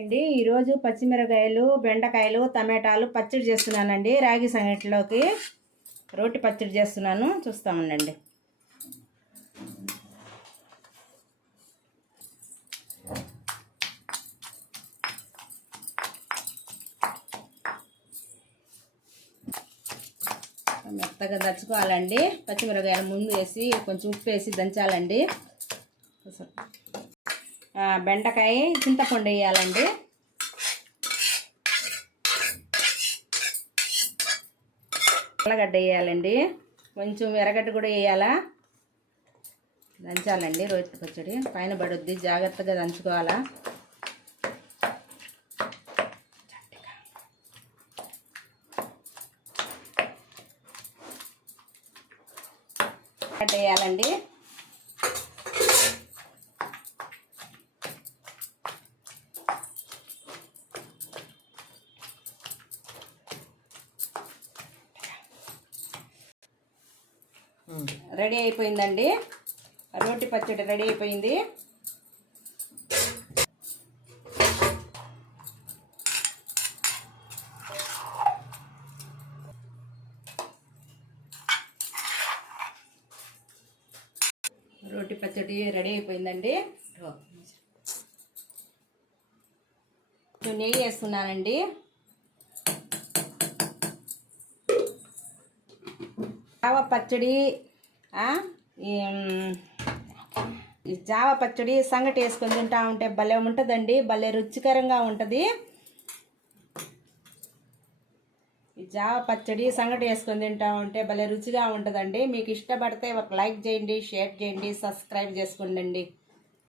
అండి ఈరోజు పచ్చిమిరకాయలు, బెండకాయలు, టమాటాలు పచ్చడి చేస్తున్నానండి. రాగి సంగటిలోకి రోటి పచ్చడి చేస్తున్నాను, చూస్తా ఉండండి. మెత్తగా దంచుకోవాలండి. పచ్చిమిరకాయలు ముందు వేసి కొంచెం ఉప్పు వేసి దంచాలండి. బెండకాయ చింతపండు వేయాలండి. ఎర్రగడ్డ వేయాలండి, కొంచెం ఎర్రగడ్డ కూడా వేయాలా. దంచాలండి. రోటి పచ్చడి పైన పడుద్ది, జాగ్రత్తగా దంచుకోవాలా. వేయాలండి. రెడీ అయిపోయిందండి. రోటి పచ్చడి రెడీ అయిపోయింది. రోటి పచ్చడి రెడీ అయిపోయిందండి. నెయ్యి వేస్తున్నానండి. జావ పచ్చడి ఈ జావ పచ్చడి సంగటి వేసుకొని తింటా ఉంటే భలే ఉంటుందండి. భలే రుచికరంగా ఉంటుంది. ఈ జావ పచ్చడి సంగటి వేసుకొని తింటా ఉంటే భలే రుచిగా ఉంటుందండి. మీకు ఇష్టపడితే ఒక లైక్ చేయండి, షేర్ చేయండి, సబ్స్క్రైబ్ చేసుకోండి.